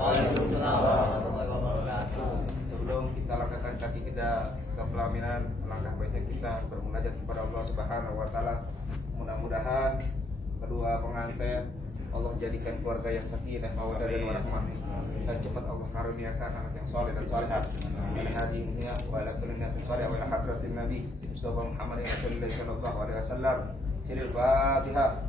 Waalaikumsalam warahmatullahi wabarakatuh. Sebelum kita langkahkan kaki kita ke pelaminan, langkah baiknya kita bermunajat kepada Allah Subhanahu wa taala. Mudah-mudahan kedua pengantin Allah jadikan keluarga yang sakinah, mawaddah dan warahmah, dan cepat Allah karuniakan anak yang saleh dan salihah. Min hadhihi wa ala kulli niyatin salihah wa ila hadratin nabi Mustafa Muhammad sallallahu alaihi wasallam. Siril Fatihah.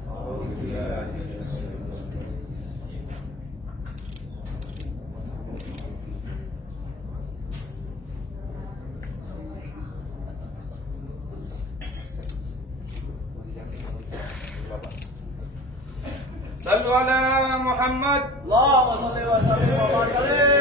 Sallu ala Muhammad. Allahumma shalli wa sallim wa barik alaihi.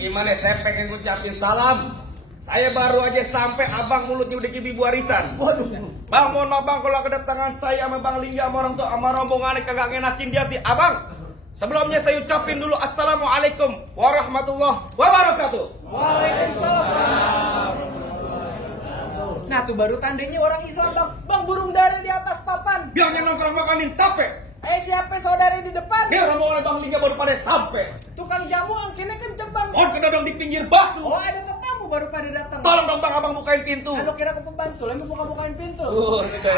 Bagaimana saya pengen ngucapin salam. Saya baru aja sampai, abang mulutnya udah kibi warisan. Bang, mohon maaf bang kalau kedatangan saya sama Bang Lingga sama orang tua sama rombongannya kagak ngenakin di hati. Abang, sebelumnya saya ucapin dulu assalamualaikum warahmatullahi wabarakatuh. Waalaikumsalam. Nah tuh baru tandanya orang Islam bang. Bang, burung dara di atas papan. Bilangnya nongkrong makanin tape. Siapa saudari di depan? Dia rombongan Bang Lingga baru pada sampai. Tukang jamu angkinnya kenceng bang. Oh, kena dong di pinggir batu. Oh, ada tetamu baru pada datang. Tolong dong bang, abang bukain pintu. Kalau kira ke pembantu, lalu buka-bukain pintu. Buset.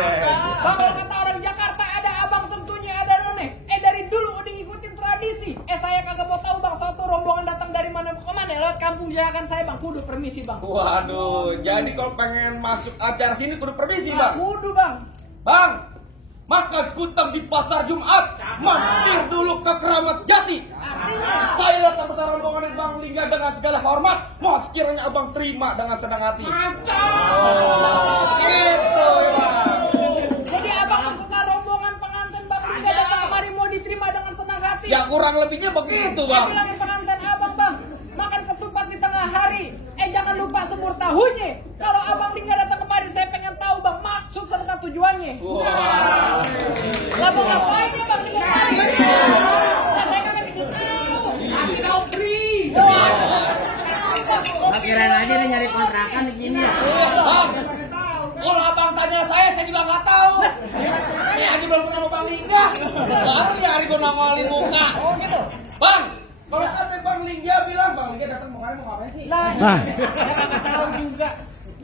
Bang, kalau kata orang Jakarta ada abang tentunya ada none. Dari dulu udah ngikutin tradisi. Saya kagak mau tahu bang, satu rombongan datang dari mana ke mana. Lewat kampung jalan saya bang, kudu permisi bang. Waduh, jadi kalau pengen masuk acara sini kudu permisi bang. Kudu bang. Bang, makan sekutang di pasar Jumat, mampir dulu ke Keramat Jati. Saya datang bersama rombongan Bang Lingga dengan segala hormat. Mohon sekiranya abang terima dengan senang hati. Gitu ya. Jadi abang beserta rombongan pengantin Bang Lingga datang kemari mau diterima dengan senang hati. Ya kurang lebihnya begitu Saya bang. bilangin pengantin abang bang, makan ketupat di tengah hari. Jangan lupa semur tahunya. Kalau abang Lingga datang kemari, saya pengen tahu bang maksud serta tujuannya. Wah. Lah mau ngapain ya bang Lingga kemari? Nah, saya kagak bisa tahu. Kasih tahu free. Kirain aja dia nyari kontrakan di sini ya. Bang, kalau abang tanya saya juga nggak tahu. Saya aja belum pernah sama Bang Lingga. Baru nyari gue nongolin muka. Oh gitu. Bang, kalau kata Bang Lingga bilang, Bang Lingga datang mau ngapain sih? Nah, saya kagak tahu juga.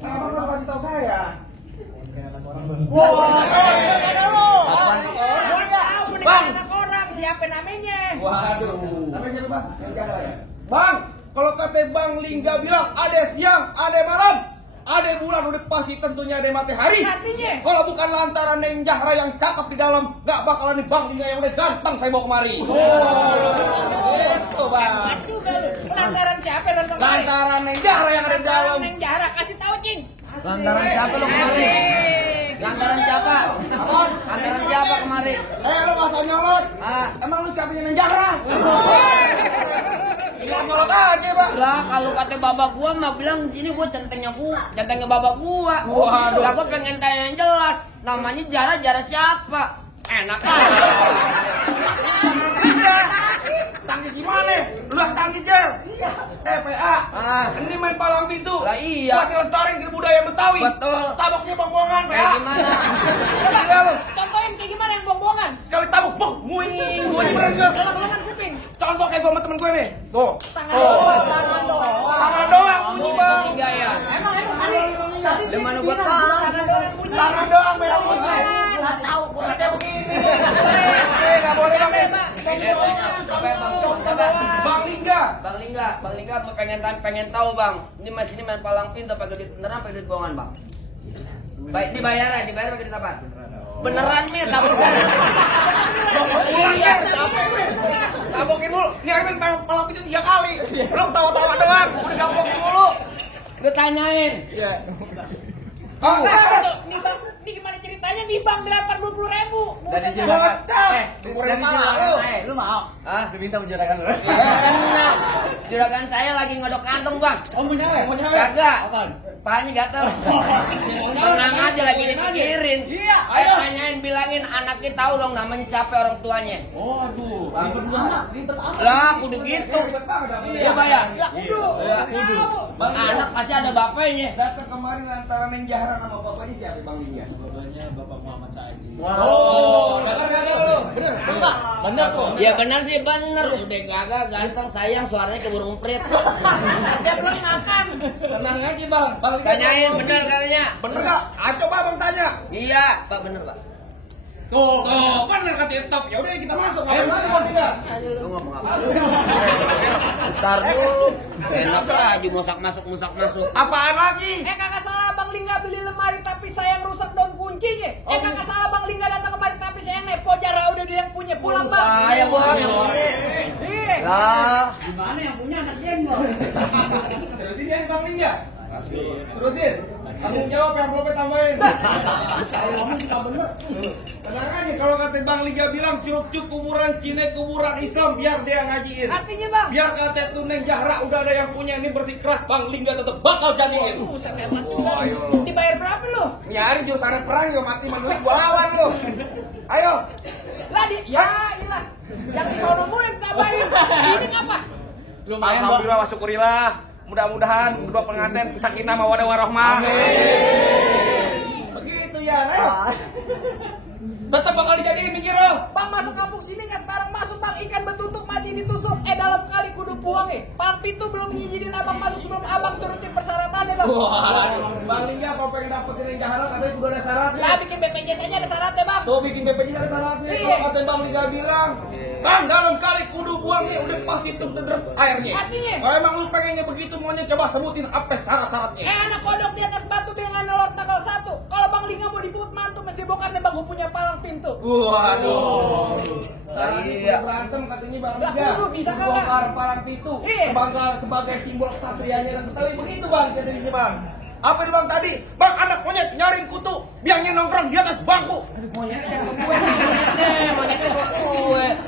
Abang belum kasih tahu saya. Wah, Bang, anak orang siapa namanya? Waduh. Namanya siapa bang? Bang, kalau kata Bang Lingga bilang ada siang, ada malam, ada bulan, udah pasti tentunya ada matahari. Artinya? Kalau bukan lantaran Neng Jahra yang cakep di dalam, gak bakalan nih Bang Lingga yang udah ganteng saya bawa kemari. Itu bang. Juga lu. Lantaran siapa dan kemari? Lantaran Neng Jahra yang ada di dalam. Neng Jahra, kasih tahu Cing. Lantaran siapa lo kemari? Lantaran siapa? Apaan? Lantaran siapa kemari? Lo gak usah nyolot. Emang lu siapanya Neng Jahra? Nyolot aja bang. Lah kalau kata babak gua mah bilang sini gua centengnya babak gua. Waduh. Lah gua pengen tanya yang jelas. Namanya Jara siapa? Enak aja. Tangkis gimana? Lu yang tangkis Jar? Iya. PA. Ini main palang pintu. Lah iya. Buat ngelestariin ke budaya Betawi. Betul. Taboknya bong-bongan PA. Kayak gimana? Iya lu. Contohin kayak gimana yang bong-bongan? Sekali tabok, muing. Muing bener. Kalau kuping. Contoh gua kayak gua sama temen gue nih. Tuh. Tangan doang. Tangan doang bunyi bang. Tiga ya. Emang tadi Di mana gua bilang tahu? tangan doang bunyi. Tangan doang merah bunyi. Nggak tahu gua. Kayak begini. Nggak boleh bang. Apa emang? Bang Lingga. Bang Lingga pengen tahu bang. Ini masih ini main palang pintu pakai duit beneran pakai duit bohongan bang? Baik dibayar pakai duit apa? Beneran nih tapi Pulang ya. Tabokin mulu. Ini Armin palang pintu 3 kali. Belum tawa-tawa doang. Udah tabokin mulu. udah tanyain. Iya. Oh, nih bang, ini gimana ceritanya nih bang dilempar 20.000. Dari bocah. Umurnya lu. Lu mau? Hah? Diminta menjarakan lu. Tenang. Juragan saya lagi ngodok kantong bang. Oh, mau nyawe? Kagak. Apaan? Pahanya gatel. Tenang aja lagi dipikirin. Iya, Ayo tanyain bilangin anaknya tahu dong namanya siapa orang tuanya. Oh, aduh. Ribet banget. Ribet amat. Lah kudu gitu. Iya bayar. Ya kudu. Bang Anak pasti ada bapaknya. datang kemarin antara Neng Jahra sama bapaknya siapa Bang Lingga? Bapaknya Bapak Muhammad Saadi. Oh, dengar gak lu? Bener, enggak? Bener kok. Ya benar sih bener. Udah gagah ganteng sayang suaranya ke burung prit. Dia belum makan. Tenang aja Bang. Bang Lingga Tanyain ngomong. bener katanya. Bener gak? Ah, coba Bang tanya. Iya pak bener pak. Tuh, bener katanya top. Ya udah kita masuk. Ngapain lagi Bang Lingga? Lu ngomong apa? Ntar dulu. Enak aja musak masuk. Apaan lagi? Kagak salah bang Lingga beli lemari tapi saya yang rusak daun kuncinya. Kagak salah bang Lingga datang kemari tapi saya nepo jara udah dia yang punya pulang bang. Saya bang yang punya. Iya. Lah. Gimana yang punya anak jenggot? Terusin ya Bang Lingga. Terusin. Kamu jawab yang belum tambahin. Saya ngomong suka bener. Tenang aja kalau kata Bang Lingga bilang curug-curug kuburan Cina kuburan Islam biar dia ngajiin. Artinya bang. Biar kata tuh Neng Jahra udah ada yang punya ini bersih keras Bang Lingga tetap bakal jadiin. Buset hebat juga. Oh, ayo. Dibayar berapa lu? Nyari jurusan perang yo mati menelik gua lawan lu. Ayo. Lah di ya ilah. Yang di sono mulu yang tambahin. Sini apa? Lumayan, Bang. Alhamdulillah wa syukurillah. Mudah-mudahan berdua pengantin sakinah mawaddah warahmah. Begitu ya, ayo. Tetap bakal dijadiin mikir lo. Bang masuk kampung sini nggak sekarang masuk bang ikan betutuk mati ditusuk. Dalam kali kudu puang Palang pintu belum ngizinin abang masuk sebelum abang turutin persyaratannya bang. Bang Lingga kalau pengen dapetin yang jahat katanya udah ada syaratnya. Ya bikin BPJS aja ada syaratnya bang. Tuh bikin BPJS ada syaratnya. Iya. Kalau kata Bang Lingga bilang, Bang dalam kali kudu buangnya udah pasti tuh terus airnya. Artinya? Kalau emang lu pengennya begitu maunya coba sebutin apa syarat-syaratnya. Anak kodok di atas batu dengan nolor tanggal 1. Kalau bang Lingga mau diput mantu mesti bongkar nih bang gue punya palang pintu. Waduh. Iya. Berantem katanya Bang Lah, Lingga. kudu, bisa kagak? Bongkar palang pintu. Iya. Sebagai simbol kesatrianya dan Betawi begitu Bang jadinya Bang. Apa itu Bang tadi? Bang anak monyet nyariin kutu, biangnya nongkrong di atas bangku. Monyetnya ke gue.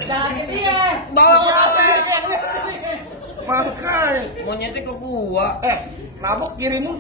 Jangan dia. Bawa Makanya. monyetnya ke gua. Nabok kirimu.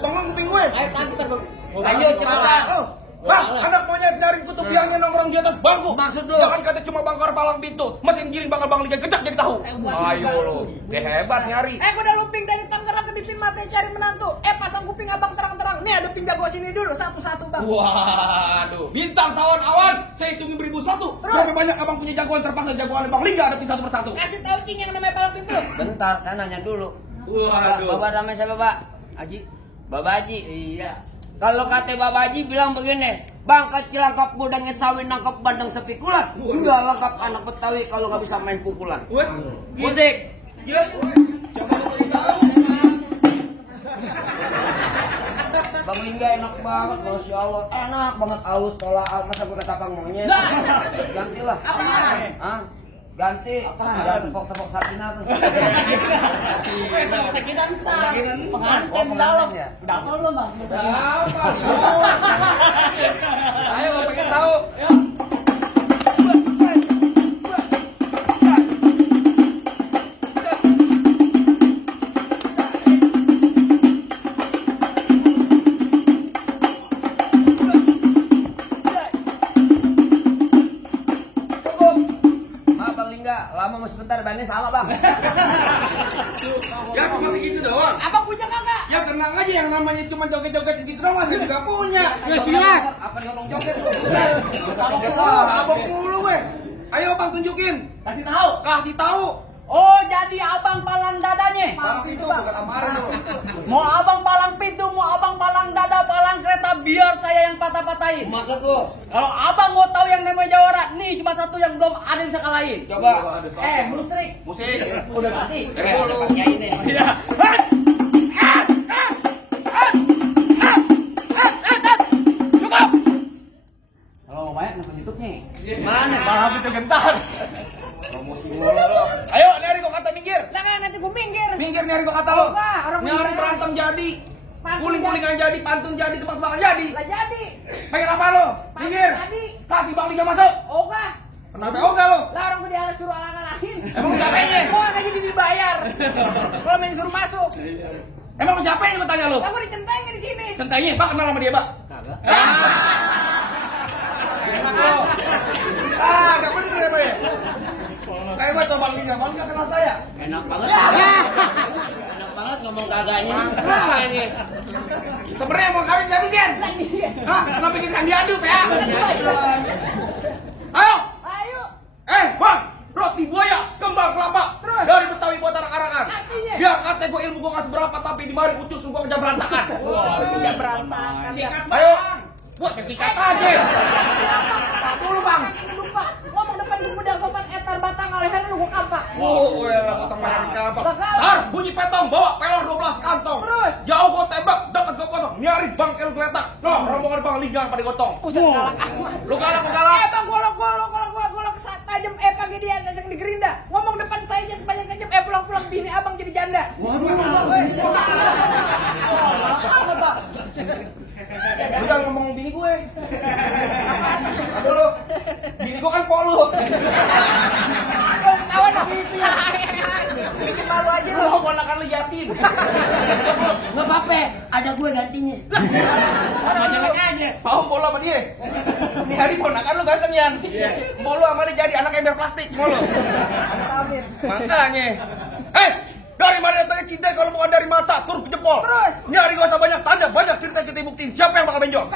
Tolong kuping gue. Ayo tangkap bang. Lanjut cepetan. Oh. Bang, anak monyet nyariin kutu biangnya nongkrong di atas bangku. Maksud lu? Jangan kata cuma bongkar palang pintu, mesin giring bakal Bang Lingga gejak jadi tahu. Ayo lu, dia hebat nyari. Gue udah lumping dari Tangerang ke Dipin Mate cari menantu. Pasang kuping abang terang-terang. Nih adepin jago sini dulu satu-satu bang. Waduh, bintang sawan awan, saya hitungin 1001. Berapa banyak abang punya jagoan terpaksa jagoan Bang Lingga hadapin satu persatu. Kasih tahu cing yang namanya palang pintu. Bentar, saya nanya dulu. Waduh. Bapak namanya siapa, Pak? Haji? Bapak Haji? Iya. Kalau kata Bapak Haji bilang begini, Bang kecil lengkap gudangnya sawit nangkep bandeng sepikulan. Enggak lengkap anak Betawi kalau nggak bisa main pukulan. Musik. Ya. Coba lu tahu. Bang Lingga enak banget, Masya Allah. Enak banget halus sekolah, masa gue ketapang monyet. Gantilah. Apaan? Hah? Ganti. Ada tepok-tepok Sakinah tuh. Sakitan Sakitan pengantin Oh, dalam. pengantin ya? Dapal lu, Bang. Apa? Ayo gua pengen tahu. Maaf Bang Lingga, lama masih sebentar, bannya sama Bang. Ya cuma segitu doang. Abang punya kagak? Ya tenang aja yang namanya cuma joget-joget gitu doang masih juga punya. Ya silat. Apa ngomong joget? Abang mulu weh. Ayo Bang tunjukin. Kasih tahu. Kasih tahu. jadi abang palang dadanya. Palang itu bukan amaran lo. Mau abang palang pintu, mau abang palang dada, palang kereta, biar saya yang patah-patahin. Maksud lu? Kalau abang mau tahu yang namanya jawara, nih cuma satu yang belum ada yang bisa kalahin. Coba. Musrik. Musik. Udah mati. Ada pakai ini. Iya. Cukup. Kalau mau banyak nonton YouTube-nya. Mana? Malah itu gentar. Promosi mulu lo. Ayo, nyari kok kata minggir. Lah nanti gue minggir. Minggir nyari kok kata lo. Apa? Orang Nyari minggir. berantem jadi. Pantun Guling-gulingan jadi, pantun jadi, tempat makan jadi. Lah jadi. Pengen apa lo? Minggir. Jadi. Kasih Bang Liga masuk. Oga. Kenapa enggak lo? Lah orang gue dialas suruh alang-alangin. Emang siapanya? Gua kan jadi dibayar. Kalau main suruh masuk. Emang lu siapa yang mau tanya lo? Lah gua dicentengin di sini. Centangnya, Pak kenal sama dia, Pak? Kagak. Enak lo. Gak bener ya, Pak ya? Kayak gue coba Bang Liga kenal saya. Enak banget. Enak banget ngomong kagaknya. Makanya. Sebenarnya mau kawin gak bisa? Hah? Kenapa bikin diadu, ya? Ayo! Ayo. Bang! Roti buaya, kembang kelapa Terus? dari Betawi buat anak-anakan. Artinya? Biar kata gue ilmu gue gak seberapa, tapi di mari ucus gue kerja berantakan. Ya berantakan. Ayo! Buat kesikat aja. Dulu bang. Lupa. Ngomong depan gudang sobat etar batang alehan lu gua kampak. Oh, ya potong leher kapal. Bakal. Tar, bunyi petong, bawa pelor 12 kantong. Terus? Jauh kau tembak, dekat kau potong. Nyari bangkel geletak. Noh, rombongan Bang Liga pada gotong. Buset galak amat. Lu galak, lu galak. Bang golok saat tajam pagi dia seseng di gerinda. Ngomong depan saya jangan banyak kejam pulang-pulang bini abang jadi janda. Apa, Bang? Lu jangan ngomong bini gue. Aduh lu. Bini gue kan polu. Ketahuan dong itu ya. Bikin malu aja lu. Lu ponakan lu yatim. Nggak apa-apa, ada gue gantinya. Sama jelek aja. Mau polu sama dia. Ini hari ponakan lu ganteng Yan. Mau lu sama dia jadi anak ember plastik. Mau lu. Amin. Makanya. Dari mana datangnya cinta kalau bukan dari mata, turun ke jempol. Terus? Nyari gak usah banyak tanya, banyak cerita kita buktiin siapa yang bakal benjol.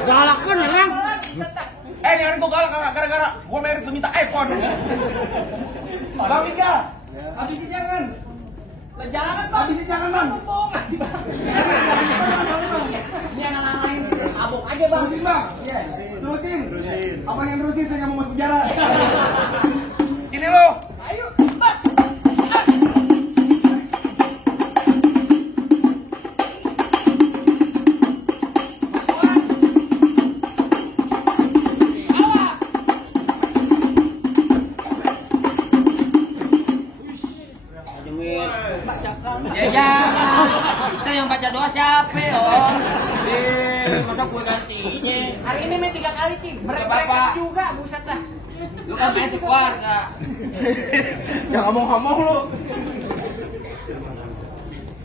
Galak pun emang. Nyari gue galak gara-gara gue merit lu minta iPhone. Bang Liga, habisin jangan. Jangan, Bang. Habisin jangan, Bang. Bohongan, Bang. Ini anak-anak lain abok aja, Bang. Terusin, Bang. Terusin. Apa yang terusin, saya nggak mau masuk penjara. Ini lo. Ayo. Ya jangan. Kita yang baca doa siapa, Om? Masa gue gantinya? Hari ini main 3 kali, Cing. Bapak. Mereka juga, buset dah. Lu kan main sekeluarga. Jangan ngomong-ngomong lu.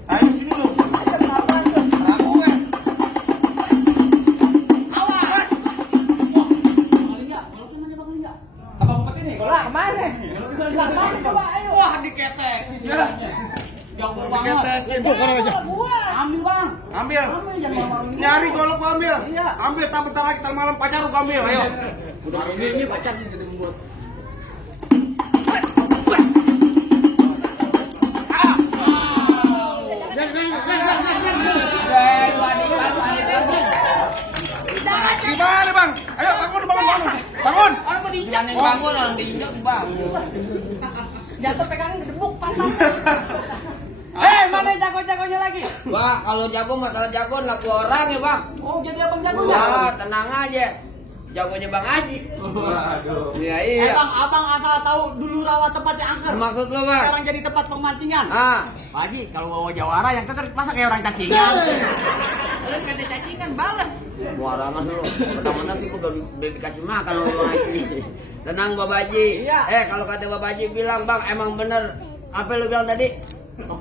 Ayo sini lu. Aku kan. Awas. Abang umpet ini. Lah, kemana? Lah, mana coba, ayo. Wah, diketek. Ya. Jago banget. Gua. Ambil, Bang. Ambil. Jangan lama-lama. Nyari golok gua ambil. Iya. Ambil tak bentar lagi ntar malam pacar gua ambil. Ayo. Udah ini pacarnya jadi membuat. Gimana bang? Ayo bangun bangun. Bangun. Orang mau diinjak. Jangan bangun, orang diinjak bangun. Jatuh pegangin gedebuk patah. Mana jago-jagonya lagi? Wah, kalau jago masalah jago laku orang ya, Bang. Oh, jadi abang jago Wah, tenang aja. Jagonya Bang Haji. Waduh. Iya, iya. Bang, abang asal tahu dulu rawa tempatnya angker. Maksud lo, Bang? Sekarang jadi tempat pemancingan. Ah, Pak Haji, kalau bawa jawara yang tetap masa kayak orang cacingan. Kalian kata cacingan balas. muara mas lo. Pertama sih udah dikasih makan lo Bang Haji. Tenang Babaji. Iya. Kalau kata Babaji bilang, Bang, emang bener apa lu bilang tadi?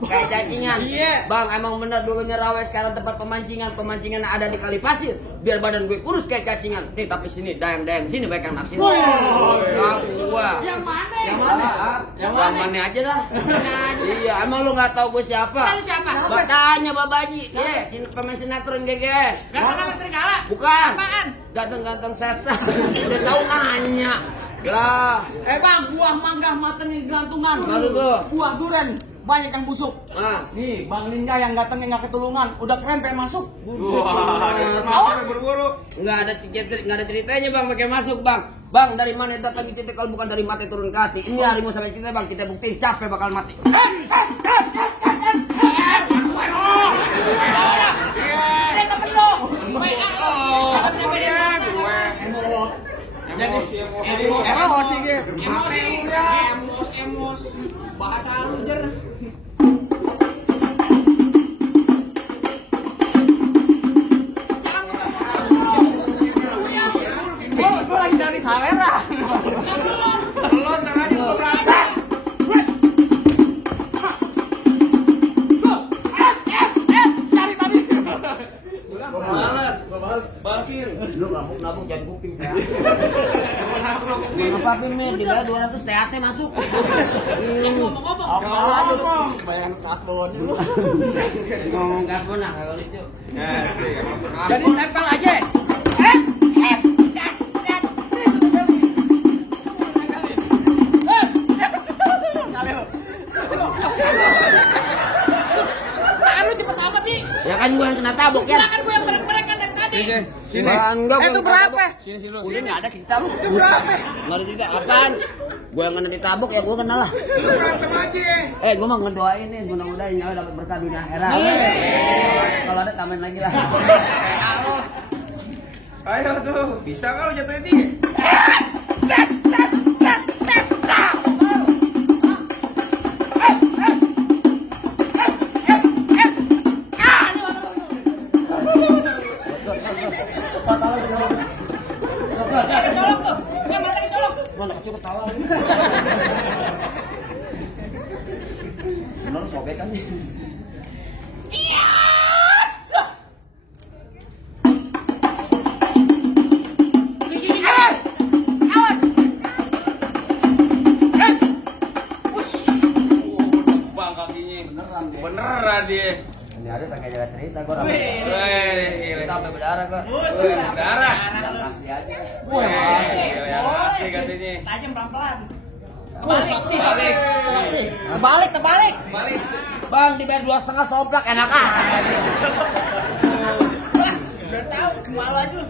Kayak cacingan. Iya. Bang, emang bener dulunya rawa, sekarang tempat pemancingan ada di kali pasir. Biar badan gue kurus kayak cacingan. Nih tapi sini dayang sini baik yang naksir. Gua. Yang mana? Yang mana aja dah. Iya, emang lu nggak tahu gue siapa? Lalu siapa? Tanya Babaji. Pemain sinetron geges. Ganteng-ganteng serigala. Bukan. Apaan? Ganteng-ganteng setan. Udah tahu nanya. Lah. Bang, buah mangga matangnya gelantungan. Lalu tuh. Buah duren banyak yang busuk. Ah. Nih, Bang Linda yang datangnya nggak ketulungan, udah krempek masuk. Awas berburu. Nggak ada ceritanya Bang pakai masuk Bang. Bang, dari mana datang kita kalau bukan dari mati turun ke hati. Ini harimau sampai kita Bang, kita buktiin siapa bakal mati. Emos. Bahasa lujer. Gue lagi dari Salera. Telur tangan itu berapa? Cari tadi. Malas. Basil. Lu nabung jangan kuping ya. Apa pin di bawah 200 THT masuk. Ngomong-ngomong. Apa? Bayang kasbon dulu. Ngomong kasbon nah kalau itu. Asik. Jadi tempel aja. Tangan lu cepet amat sih. Ya kan gua yang kena tabok ya. Kan gue yang berek-berek kan dari tadi. Sini. Enggak, Itu berapa? Sini lu. Udah nggak ada kita lu. Itu berapa? Nggak ada cerita apaan? Gue yang kena ditabok ya gue kenal lah. Lu berantem aja. Gue mau ngedoain nih, mudah-mudahan nyawa dapat berkah dunia akhirat. Kalau ada tambahin lagi lah. Ayo tuh. Bisa kalau jatuhin dikit. Colok tuh. Ya mata kecolok. Mana kecil ketawa. Bener sobek kan? Bang kakinya. Beneran dia. Ini ada pakai jalan cerita gue ramai. Wih, gila. Kita sampai berdarah gue. Darah. Pasti aja. Asik katanya. Tajam pelan-pelan. Balik. Terbalik. Balik. Bang, dibayar 2,5 soplak enak ah. Udah tahu malu aja lu.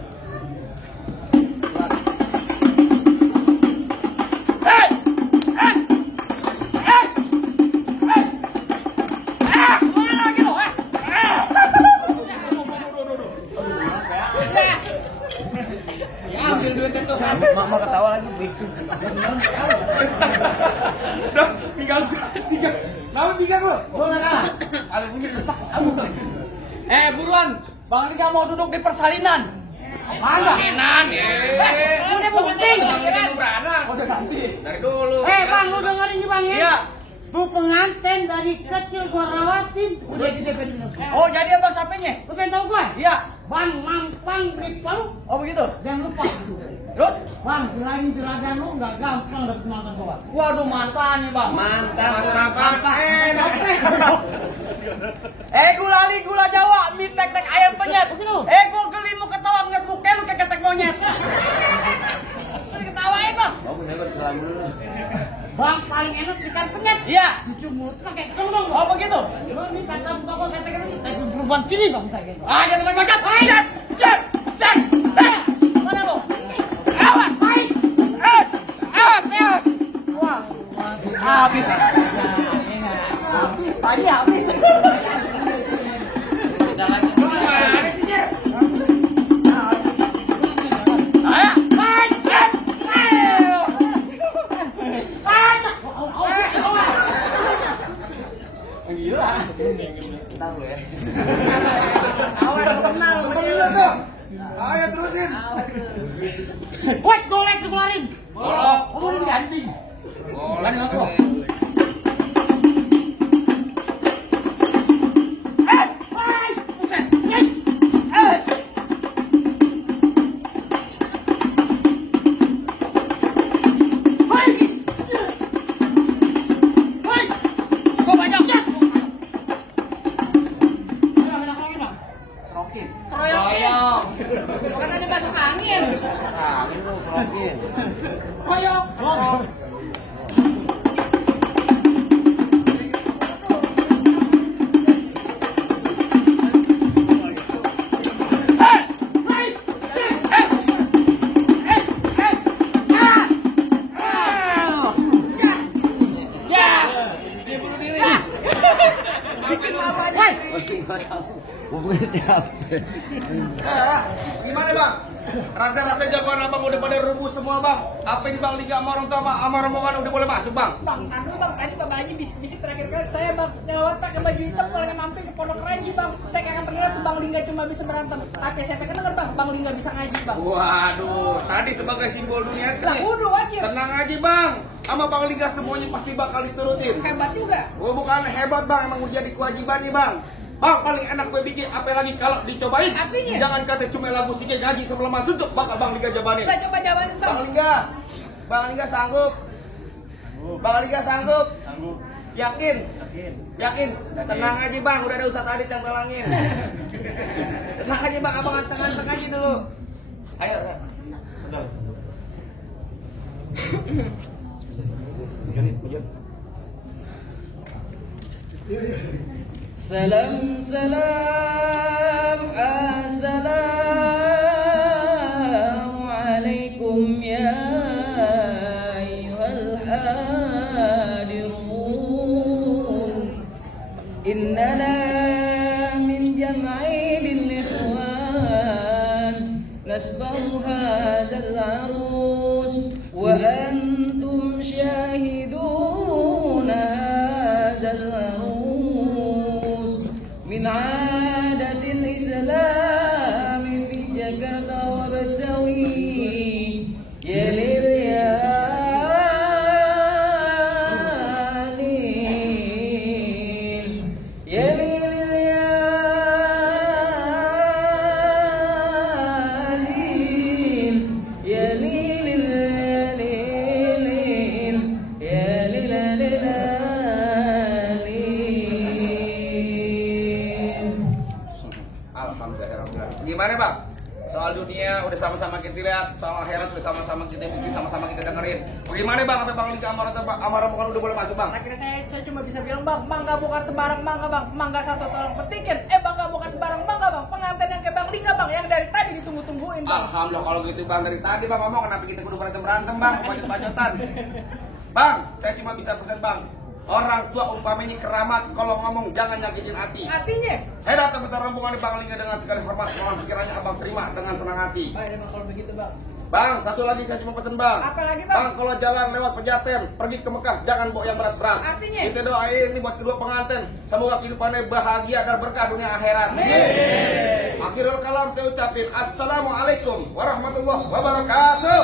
Ya ambil duitnya tuh. Mau ketawa lagi. Dah, tinggal 3. Lawan 3 lo. Ada bunyi letak. Buruan, Bang Linda mau duduk di persalinan. Mana? Enan. Udah penting. Beranak. Udah ganti. Dari dulu. Bang, lu dengerin nih bang ya? Iya. Tuh pengantin dari kecil gua rawatin. Udah gede bener. Oh, jadi abang sapenya? Lu pengen tau gua? Iya. Bang, mampang, Palu. Oh begitu. Jangan lupa. Terus? Bang, bilangin juragan lu nggak gampang dapet mantan gua. Waduh mantan nih bang. Mantan Tukang sampah. Gula Jawa, mie tek-tek ayam penyet. Begitu. Gua geli mau ketawa ngeliat muka lu kayak ketek monyet. Ketawain lo. Mau punya gue kelam dulu. Bang, paling enak ikan penyet. Iya. Cucu mulut pakai ketemu dong. Oh begitu. Lu nih kata muka gua kata-kata kita perempuan sini bang kayak gitu. Jangan main macam. Set. Mana lu? Awas, main. Awas. Habis. Tadi habis. Udah lagi. Mana sih, Jer? Bentar lu ya. Awas kenal dulu tuh. Ayo terusin. Wait, golek dikeluarin. Bolok. turun di anjing. Boleh. Royong. Bukan tadi masuk angin. Angin lu, krokin. Koyok. Hubungin siapa? Gimana bang? Rasa-rasa jagoan abang udah pada rubuh semua bang. Apa ini bang Liga sama orang tua sama rombongan udah boleh masuk bang? Bang, tadi bang, tadi Bapak Haji bisik terakhir kali saya bang lewat pakai baju hitam kalau mampir ke Pondok Ranji bang. Saya kagak pengen tuh Bang Lingga cuma bisa berantem. Tapi saya pengen denger bang, Bang Lingga bisa ngaji bang. Waduh, tadi sebagai simbol dunia Lah sekali. kudu wajib. Tenang aja bang, sama Bang Liga semuanya pasti bakal diturutin. Hebat juga. Gue bukan hebat bang, emang udah jadi kewajiban nih bang. Bang paling enak gue bikin, apalagi kalau dicobain. Artinya? Jangan kata cuma lagu sikit ngaji sebelum suntuk bakal Bang Liga jabanin. Lah coba jawanin bang. Bang Liga sanggup. Bang Liga sanggup. Yakin? Yakin? Tenang aja bang, udah ada Ustadz Adit yang telangin. Tenang aja bang, abang anteng-anteng aja dulu. Ayo. Betul. Salam salam assalamualaikum ya ayyuhal hadirun innana min jam'i lil ikhwan nasbahu hadzal arus wa antum syahidun hadzal arus من عادة الإسلام في جاكرتا وبتوي يا ليل يا ليل يا ليل يا ليل يا ليل يا ليل Gimana bang? Soal dunia udah sama-sama kita lihat, soal akhirat udah sama-sama kita bikin, sama-sama kita dengerin. Bagaimana bang? Apa Bang Liga sama rombongan udah boleh masuk bang? Akhirnya saya cuma bisa bilang bang, mangga bukan sembarang mangga bang, mangga satu tolong petikin. Mangga bukan sembarang mangga bang, pengantin yang kayak Bang Lingga bang, yang dari tadi ditunggu-tungguin bang. Alhamdulillah kalau gitu bang, dari tadi bang ngomong kenapa kita kudu berantem bang, bacot-bacotan. Bang, saya cuma bisa pesan bang, orang tua umpamanya keramat, kalau ngomong jangan nyakitin hati. Artinya? Saya datang ke rombongan Bang Lingga dengan segala hormat, mohon sekiranya abang terima dengan senang hati. Baik bang kalau begitu bang. Bang, satu lagi saya cuma pesen bang. Apa lagi, Bang? Bang, kalau jalan lewat Pejaten, pergi ke Mekah, jangan bawa yang berat-berat. Artinya? Kita doain ini buat kedua pengantin, semoga kehidupannya bahagia dan berkah dunia akhirat. Akhirul kalam saya ucapin, Assalamualaikum warahmatullahi wabarakatuh.